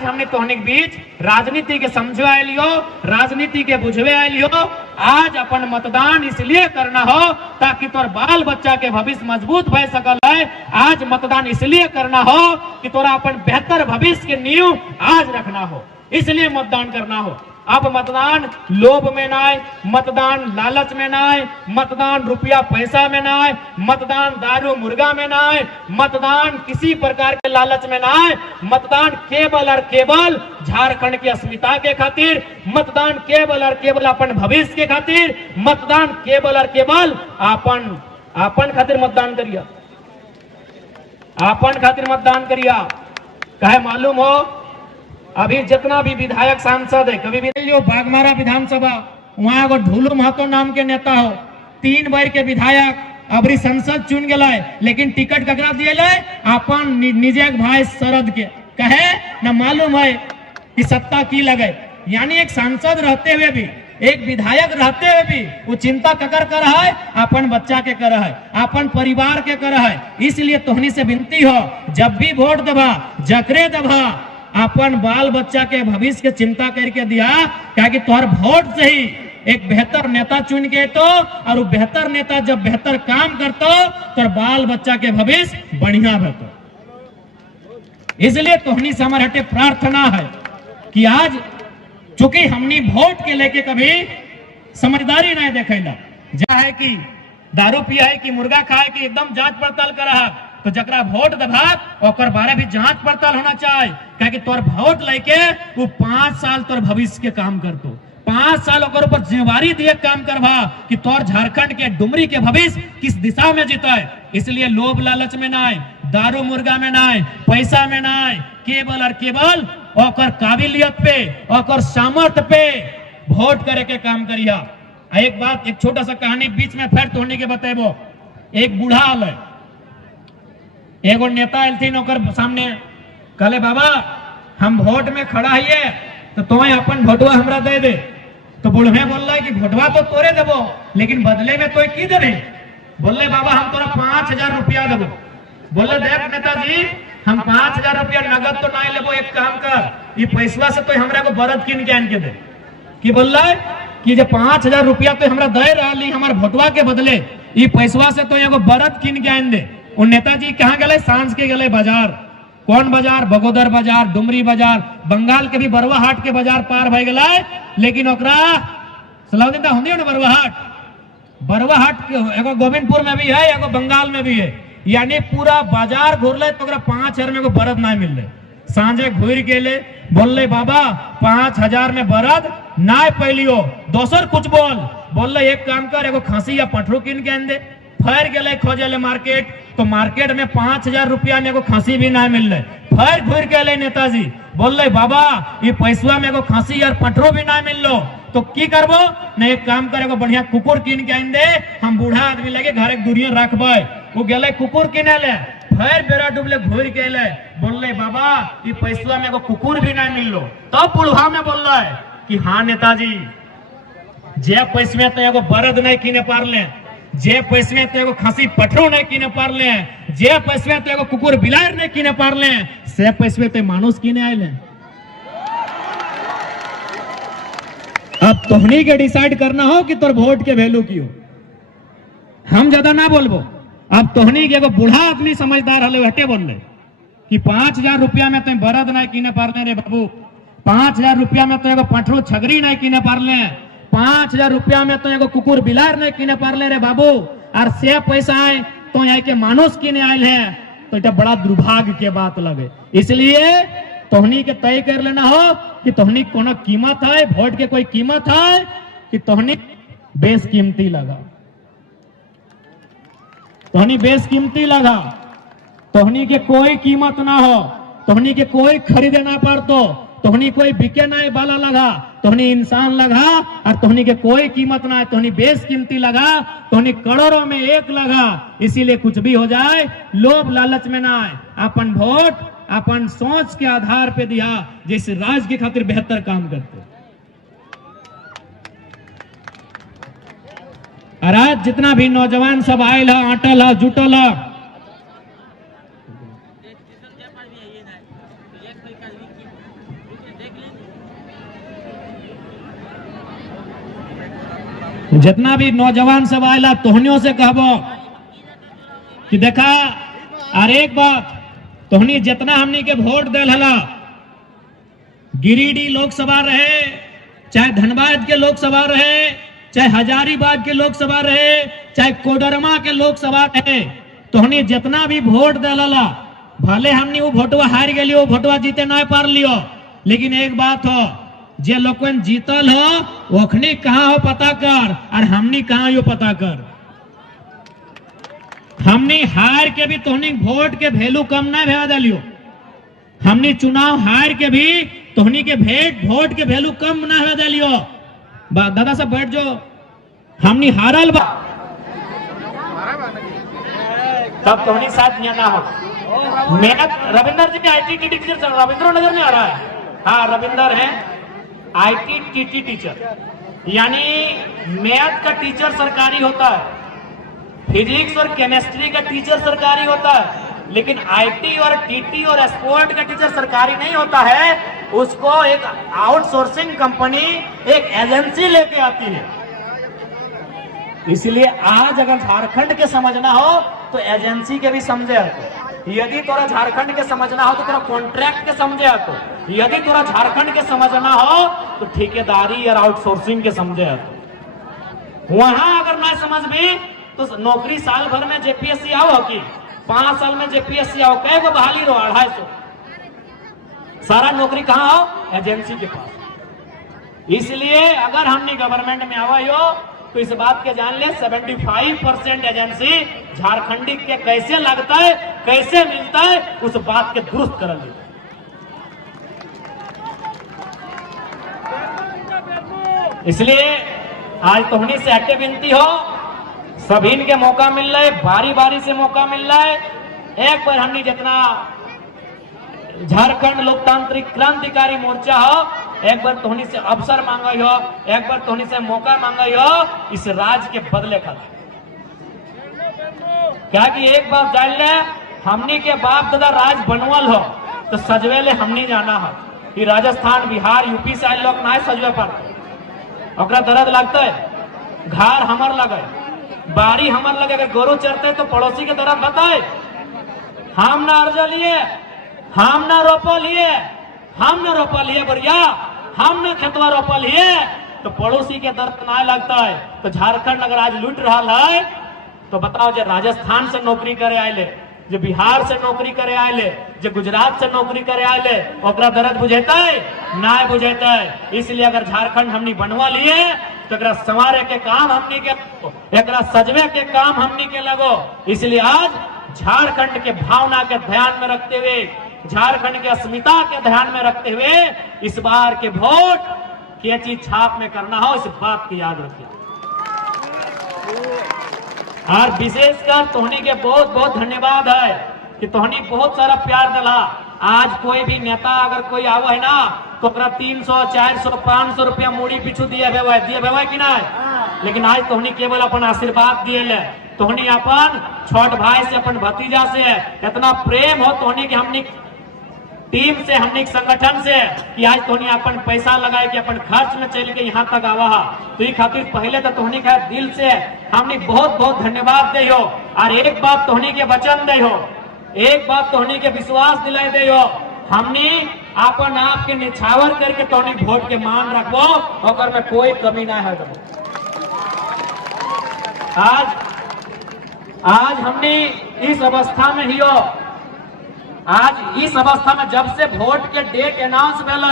आज हमने तोहनी के बीच राजनीति के समझे आए लियो, राजनीति के बुझवे आए लियो। आज अपन मतदान इसलिए करना हो ताकि तोर बाल बच्चा के भविष्य मजबूत भय सकल है। आज मतदान इसलिए करना हो कि तोरा अपन बेहतर भविष्य के नींव आज रखना हो, इसलिए मतदान करना हो। अब मतदान लोभ में ना आए, मतदान लालच में ना आए, मतदान रुपया पैसा में ना आए, मतदान दारू मुर्गा में ना आए, मतदान किसी प्रकार के लालच में ना आए। मतदान केवल और केवल झारखंड की अस्मिता के खातिर, मतदान केवल और केवल अपन भविष्य के खातिर, मतदान केवल और केवल अपन खातिर मतदान करिया, अपन खातिर मतदान करिया। कहे मालूम हो अभी जितना भी विधायक सांसद है, कभी भी जो बागमारा विधानसभा वहां एगो ढूलू महतो नाम के नेता हो, 3 बार के विधायक अबरी संसद चुन गया, लेकिन टिकट ककरा दिए अपन निजे भाई शरद के। कहे न मालूम है कि सत्ता की लगे, यानी एक सांसद रहते हुए भी, एक विधायक रहते हुए भी वो चिंता ककर कर है, अपन बच्चा के कर है, अपन परिवार के कर है। इसलिए तोहनी से विनती हो, जब भी वोट देवा जकरे देवा अपन बाल बच्चा के भविष्य के चिंता करके दिया, क्या कि तोहर वोट से ही एक बेहतर नेता चुन के तो, और वो बेहतर नेता जब बेहतर काम करतो तो बाल बच्चा के भविष्य बढ़िया होतो। इसलिए तोहनी से हमारे हटे प्रार्थना है कि आज चूंकि हमनी वोट के लेके कभी समझदारी नहीं देखेला, जा है कि दारू पिया है कि मुर्गा खाए कि एकदम जांच पड़ताल करा है, तो जकरा वोट दबा ओकर बारे भी जांच पड़ताल होना चाहिए। क्या कि तोर वोट लेके वो 5 साल तोर भविष्य के काम करतो, 5 साल ओकर ऊपर जिम्मेवारी दिए काम करवा कि तोर झारखंड के डुमरी के भविष्य किस दिशा में जीता है। इसलिए लोभ लालच में ना आए, दारू मुर्गा में ना आए, पैसा में ना आए, केवल और केवल ओकर काबिलियत पे, ओकर सामर्थ्य पे वोट करे के काम करिया। एक बात, एक छोटा सा कहानी बीच में फिर तोहनी के बतेबो। एक बूढ़ा आल है, एगो नेता एलथिन ओकर सामने, कहले बाबा हम वोट में खड़ा है तो तुम्हें अपन वोटवा हमरा दे दे। तो बूढ़े बोल रहा है कि वोटवा तो तोरे देबो, लेकिन बदले में तो की देबे? बोले बाबा हम तोरा 5000 रुपया देबो। बोले देख नेताजी हम 5000 रुपया नगद तो नहीं लेबो, एक काम कर ये पैसवा से तो हमरा को बरद किन के आन के दे। कि बोल रहा है कि जो 5000 रुपया तो हमरा दे रही हमारे वोटवा के बदले, ये पैसवा से तो एगो बरद किन के आन दे। उन नेताजी कहाँ गए? सांझ के गए बाजार। कौन बाजार? बगोदर बाजार, डुमरी बाजार, बंगाल के भी बरवा हाट के बाजार पार भय गए। लेकिन ओकरा सलाउद्दीन होंगे ना बरवा हाट एगो गोविंदपुर में भी है, एगो बंगाल में भी है, यानी पूरा बाजार घूरले तो 5000 में एगो बरद ना मिल रहे। सांझे घूर के ले बोल बाबा 5000 में बरद ना पैलियो, दोसर कुछ बोल एक काम कर एगो खांसी या पठरू किन के आन दे। फिर गए खोजे मार्केट, तो मार्केट में 5000 रुपया में एगो खांसी भी ना मिल रहे। फिर घूर के नेताजी बोल बाबा ये पैसवा में एगो खांसी और पठरो भी ना मिल लो, तो की करबो? न एक काम करे एगो बढ़िया कुकुर किन के आन दे, हम बूढ़ा आदमी लगे घर एक दूरिया रखबे। वो गए कुकुर किने ले, फिर बेरा डूबले घूर के ले बोल बाबा ये पैसवा में एगो कुकुर भी ना मिल लो। तब बुढ़ा में बोल रहा है कि हाँ नेताजी जे पैसे में तो एगो बरद नहीं किने पार ले, जे पैसे में तो एगो खांसी पठरो नहीं किने पार ले, जे पैसे में तो एगो कुकुर बिलार नहीं किने पार ले, से पैसे में तो मानुस किने आए ले। अब तोहनी के डिसाइड करना हो कि तोर वोट के वैल्यू की हो। हम ज्यादा ना बोलबो। अब तोहनी के एगो बूढ़ा आदमी समझदार हले हटे बोल ले कि 5000 रुपया में तो बरद नहीं किने पार ले रे बाबू, 5000 रुपया में तो एगो पठरो छगरी नहीं किने पार ले, 5000 रुपया में तो एगो कुकुर बिलार नहीं किने पार ले रे बाबू, और से पैसा आए तो यहाँ के मानुस किने आयल है, तो ये बड़ा दुर्भाग्य के बात लगे। इसलिए तोहनी के तय कर लेना हो कि तोहनी कोनो कीमत है, वोट के कोई कीमत है कि तोहनी बेशकीमती लगा, तोहनी बेशकीमती लगा, तोहनी के कोई कीमत ना हो, तोहनी के कोई खरीदे ना पड़तो, तोहनी कोई बिके ना वाला लगा, तोहनी इंसान लगा, और तोहनी के कोई कीमत ना है, तोहनी बेशकीमती लगा, तोहनी करोड़ों में एक लगा। इसीलिए कुछ भी हो जाए लोभ लालच में ना आए, अपन वोट अपन सोच के आधार पे दिया जिस राज्य के खातिर बेहतर काम करते। और आज जितना भी नौजवान सब आयल है, आटल है, जुटल है, जितना भी नौजवान सब आयला तोहनियों से कहबो कि देखा और एक बात तोहनी जितना हमनी के वोट दिल हला, गिरिडीह लोकसभा रहे, चाहे धनबाद के लोकसभा रहे, चाहे हजारीबाग के लोकसभा रहे, चाहे कोडरमा के लोकसभा रहे, तोहनी जितना भी वोट दिला, भले हमनी वो वोटवा हार गए, वो वोटवा जीते ना पार लियो, लेकिन एक बात हो, जे लोगन जीतल हो ओखनी कहाँ हो पता कर और हमनी कहाँ हो पता कर। हमनी हार के भी तोहनी वोट के वैल्यू कम ना भेज दिलियो, हमनी चुनाव हार के भी तोहनी के वोट के वैल्यू कम ना भेज दिलियो। दादा साहब बैठ जो, हमनी हारल बा तब तोहनी साथ यहाँ ना हो। मेहनत रविंदर जी ने ITT टीचर, रविंद्र नजर में आ रहा है, हाँ रविंदर है ITT टीचर, यानी मैथ का टीचर सरकारी होता है, फिजिक्स और केमिस्ट्री का टीचर सरकारी होता है, लेकिन IT और TT और स्पोर्ट का टीचर सरकारी नहीं होता है, उसको एक आउटसोर्सिंग कंपनी, एक एजेंसी लेके आती है। इसलिए आज अगर झारखंड के समझना हो तो एजेंसी के भी समझे हको, यदि तोरा झारखंड के समझना हो तो तोरा कॉन्ट्रैक्ट के समझे हको, यदि तोरा झारखंड के समझना हो तो ठेकेदारी और आउटसोर्सिंग के समझे हको। वहां अगर ना समझ में तो नौकरी साल भर में JPSC आओ की 5 साल में JPSC आओ, कई को बहाली रहो 250, सारा नौकरी कहाँ आओ एजेंसी के पास। इसलिए अगर हमने गवर्नमेंट में आवा हो तो इस बात के जान ले 75% एजेंसी झारखंडी के कैसे लगता है, कैसे मिलता है, उस बात के दुरुस्त कर ले। इसलिए आज तोहनी से हटे विनती हो, सभी के मौका मिल रहा है, बारी बारी से मौका मिल रहा है। एक बार हमने जितना झारखंड लोकतांत्रिक क्रांतिकारी मोर्चा हो, एक बार तोहनी से अवसर मांगा हो, एक बार तोहनी से मौका मांगा हो इस राज के बदले का। क्या कि एक बात जान ले, हमनी के बाप दादा राज बनवल हो तो सजवेले हमनी जाना हो कि राजस्थान बिहार यूपी से आए लोग ना सजवे पर ओकरा दर्द लगता है, घर हमर लगे, बारी हमर लगे, अगर गोरू चरते तो पड़ोसी के दर्द बताए। हम ना अर्जा लिए, हम ना रोपा लिए, हम ना रोपा लिए बढ़िया, हम ना खेतवा रोपा लिए तो पड़ोसी के दर्द ना लगता है। तो झारखंड अगर आज लूट रहा है तो बताओ, जो राजस्थान से नौकरी करे आए, जो बिहार से नौकरी करे आए, जो गुजरात से नौकरी करे आए, ओकरा दर्द बुझेता है ना बुझेता है। इसलिए अगर झारखंड हमनी बनवा लिए तो एकरा संवारे के काम हमनी के, एकरा सजवे के काम हमनी के लगो। इसलिए आज झारखंड के भावना के ध्यान में रखते हुए, झारखंड के अस्मिता के ध्यान में रखते हुए इस बार के वोट क्या चीज छाप में करना हो, इस बात की याद रखिए। और विशेषकर तोहनी के बहुत बहुत धन्यवाद है कि तोहनी बहुत सारा प्यार दिला। आज कोई भी नेता अगर कोई आवा है ना तो 300 400 500 रुपया मूड़ी पीछू दिए भेवा कि ना, लेकिन आज तोहनी केवल अपन आशीर्वाद दिए ले, तोहनी अपन छोट भाई से, अपन भतीजा से इतना प्रेम हो तोहनी के, हमनी टीम से, हमनी संगठन से, कि आज तोहनी अपन पैसा लगाए कि अपन खर्च में चल के यहाँ तक आवा। तो ये खातिर पहले तो तोहनी का दिल से हमनी बहुत बहुत धन्यवाद दे हो। और एक बात तोहनी के वचन दे हो, एक बात तोहनी के विश्वास दिलाई दे हो, हमनी अपन आप के निछावर करके तोहनी वोट के मान रखो, और में कोई कमी ना है। आज हमनी इस अवस्था में ही हो, आज इस अवस्था में जब से वोट के डेट अनाउंस भेल,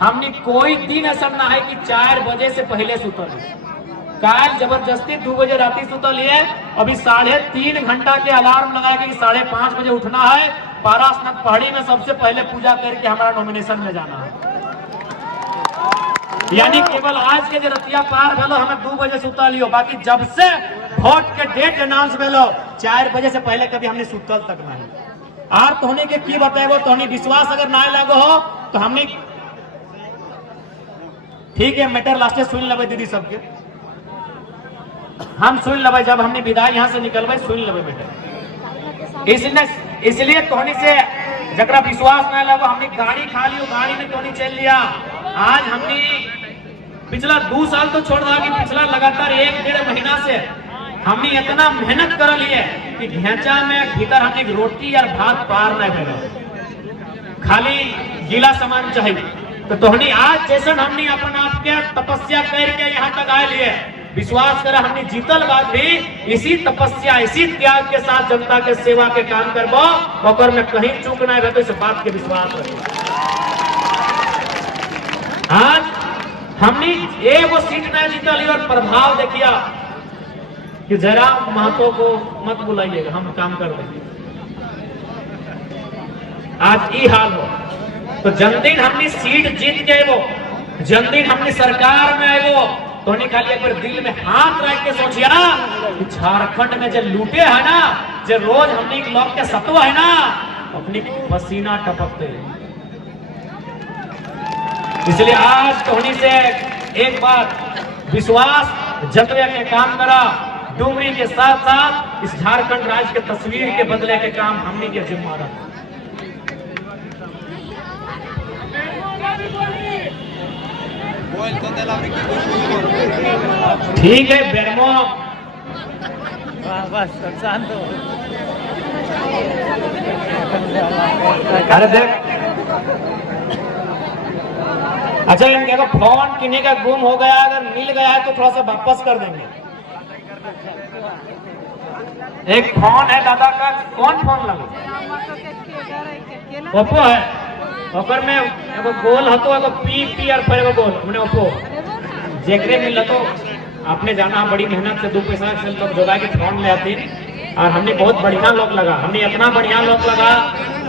हमने कोई दिन ऐसा ना है कि 4 बजे से पहले सुतल। काल जबरदस्ती 2 बजे राती सुतल है, अभी 3.5 घंटा के अलार्म लगा के 5:30 बजे उठना है, पारासनाथ पहाड़ी में सबसे पहले पूजा करके हमारा नॉमिनेशन में जाना है। यानी केवल आज के जो रतिया पार भेलो हमें 2 बजे सुतल लियो, बाकी जब से वोट के डेट अनाउंस भेलो 4 बजे से पहले कभी हमने सुतल तक नहीं। और तोहनी के की बताएगो, तोहनी विश्वास अगर ना लगो हो तो हमने ठीक है मैटर लास्ट सुन लेबे दीदी सबके, हम सुन लेबे, जब हमने विदाई यहाँ से निकलबे सुन लेबे बेटे। इसलिए तोहनी से जकरा विश्वास ना लगो, हमने गाड़ी खा लियो, गाड़ी में तोहनी चल लिया। आज हमने पिछला 2 साल तो छोड़ रहा कि पिछला लगातार 1-1.5 महीना से हमने इतना मेहनत कर लिए कि ढेंचा में भीतर हमने रोटी और भात पार नहीं भेजा, खाली गीला सामान चाहिए। तो तोहनी आज जैसे हमने अपन आप के तपस्या करके यहाँ तक आए लिए, विश्वास कर हमने जीतल बाद भी इसी तपस्या इसी त्याग के साथ जनता के सेवा के काम करबो, ओकर में कहीं चूक नहीं है। तो इस बात के विश्वास रखो। आज हमने एगो सीट नहीं जीतल और प्रभाव देखिया कि जयराम महतो को मत बुलाइएगा, हम काम कर देंगे। आज ये हाल हो तो जन्मदिन हमने सीट जीत के वो जन्मदिन हमने सरकार में आए तो खाली एक बार दिल में हाथ रख के सोचिया कि झारखंड में जो लूटे है ना, जो रोज हमने लोग के सत्व है ना, अपनी पसीना टपकते हैं। इसलिए आज तोहनी से एक बात विश्वास जतवे के काम करा, डुमरी के साथ साथ इस झारखंड राज्य के तस्वीर के बदले के काम हमनी के जिम्मा रहा। ठीक है बेरमो, बस शांत हो। अरे देख, अच्छा इनके अगर फोन किन्हीं का गुम हो गया, अगर मिल गया है तो थोड़ा सा वापस कर देंगे। एक फोन है दादा का, कौन फोन लगा? ओप्पो है, ओपर में एगो गोल हतो, एगो पी और फिर एगो गोल हमने ओप्पो जेकरे मिल तो आपने जाना बड़ी मेहनत से 2 पैसा से तब जोड़ा के फोन ले आती। और हमने बहुत बढ़िया लोग लगा, हमने इतना बढ़िया लोग लगा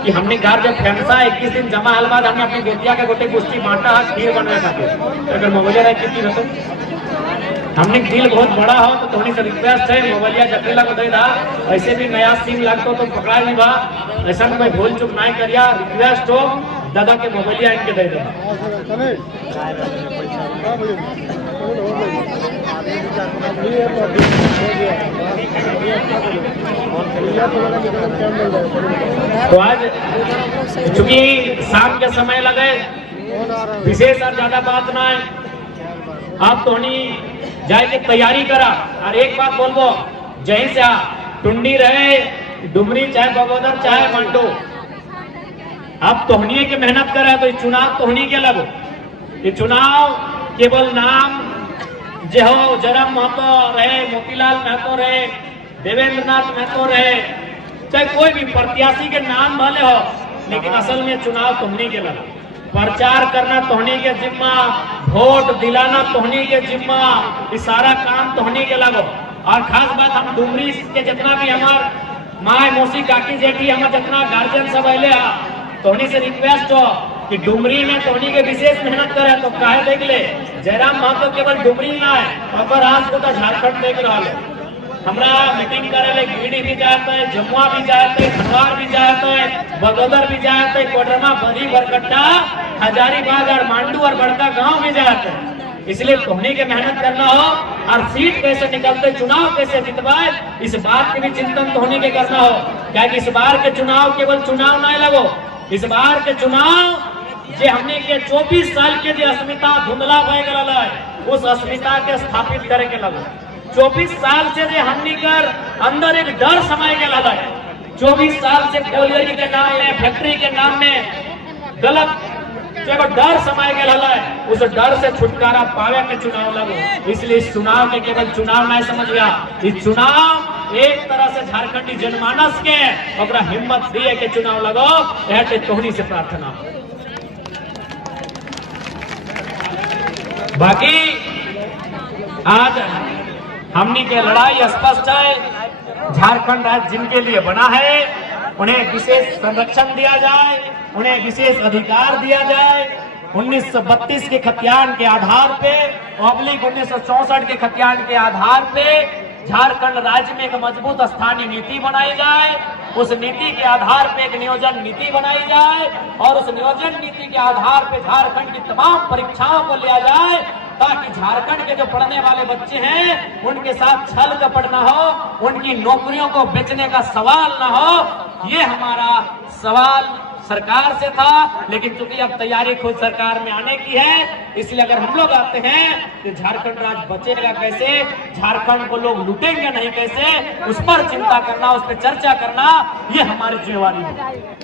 कि हमने घर जब फैंसा 21 दिन जमा हल बाद हमने अपनी बेटिया के गोटे कुश्ती बांटा है खीर बनवे खातिर। अगर मोबाइल रहे कितनी रकम हमने दिल बहुत बड़ा हो तो थोड़ी सा रिक्वेस्ट है, मोबाइलिया जटेला को दे दा, ऐसे भी नया सिम लगता तो पकड़ा नहीं बा, ऐसा कोई भूल चुक नहीं करिया। रिक्वेस्ट हो दादा के मोबाइलिया इनके दे दो। तो आज चूंकि शाम के समय लगे, विशेष और ज्यादा बात ना है, आप तो जाए के तैयारी करा। और एक बात बोलबो, जहीं से टुंडी रहे, डुमरी चाहे बगोदर चाहे मंडो, आप तोहनी के मेहनत करे तो चुनाव तोहनी के लगो। ये चुनाव केवल नाम जो हो जयराम महतो रहे, मोतीलाल महतो रहे, देवेंद्र नाथ महतो रहे, चाहे कोई भी प्रत्याशी के नाम भले हो, लेकिन असल में चुनाव तोहनी के लगा। प्रचार करना तोहनी के जिम्मा, वोट दिलाना तोहनी के जिम्मा, ये सारा काम तोहनी के लगो। और खास बात हम डुमरी के जितना भी हमार माए मौसी काकी जेठी हमारे जितना गार्जियन सब अले तोहनी से रिक्वेस्ट हो कि डुमरी में तोहनी के विशेष मेहनत करे। तो काहे देख ले, जयराम महतो केवल डुमरी ना है, अगर आज को तो झारखंड देख रहा है। हमरा मीटिंग करे ले गिरिडीह भी जाते है, जमुआ भी जाते है, खनवार भी जाते है, बगोदर भी जाते है, कोडरमा, बरी, बरकट्टा, हजारीबाग और मांडू और बड़का गांव भी जाते है। इसलिए तोहनी के मेहनत करना हो और सीट कैसे निकलते, चुनाव कैसे जितवाए, इस बात के भी चिंतन तोहनी के करना हो। क्या इस बार के चुनाव केवल चुनाव नहीं लगो, इस बार के चुनाव जे हमने के 24 साल के जो अस्मिता धुंधला बह गया है, उस अस्मिता के स्थापित करे के लगो। 24 साल से जे हमनी कर अंदर एक डर समाये गया है, 24 साल से कोयले के नाम में, फैक्ट्री के नाम में गलत जब डर समाये गया है, उस डर से छुटकारा पावे के चुनाव लगो। इसलिए इस चुनाव के केवल चुनाव नहीं समझ गया, इस चुनाव एक तरह से झारखंडी जनमानस के ओकरा हिम्मत दिए के चुनाव लगो। यह तोहनी से प्रार्थना। बाकी आज हमनी के लड़ाई स्पष्ट है, झारखंड राज्य जिनके लिए बना है उन्हें विशेष संरक्षण दिया जाए, उन्हें विशेष अधिकार दिया जाए। 1932 के खतियान के आधार पे, 1964 के खतियान के आधार पे झारखंड राज्य में एक मजबूत स्थानीय नीति बनाई जाए, उस नीति के आधार पे एक नियोजन नीति बनाई जाए और उस नियोजन नीति के आधार पे झारखंड की तमाम परीक्षाओं को लिया जाए, ताकि झारखंड के जो पढ़ने वाले बच्चे हैं उनके साथ छल कपट न हो, उनकी नौकरियों को बेचने का सवाल न हो। ये हमारा सवाल सरकार से था, लेकिन चूंकि अब तैयारी खुद सरकार में आने की है, इसलिए अगर हम लोग आते हैं तो झारखंड राज्य बचेगा कैसे, झारखंड को लोग लूटेंगे नहीं कैसे, उस पर चिंता करना, उस पर चर्चा करना, ये हमारी जिम्मेवारी है।